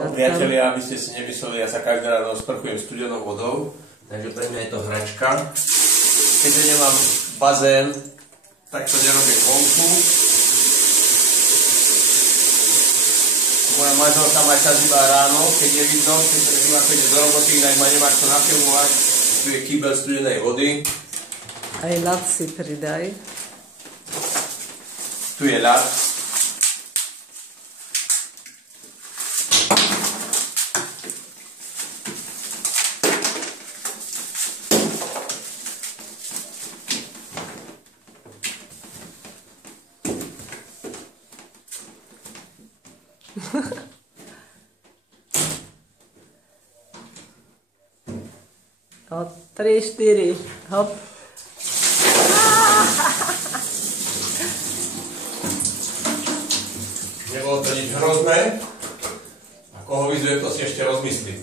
Priatelia, aby ste si nemysleli, ja sa každé ráno sprchujem studenou vodou, takže pre mňa je to hračka. Keďže nemám bazén, tak to nerobím vonku. Moja manželka má čas iba ráno, keď je vidno, keď sa neviem, ako ide do roboty, inak ma nemá čo nafilmovať. Tu je kýbel studenej vody. Aj ľad si pridaj. Tu je ľad. O, 3, 4, hop. Nebolo to nič hrozné. Ako ho vyzuje, to si ešte rozmyslí.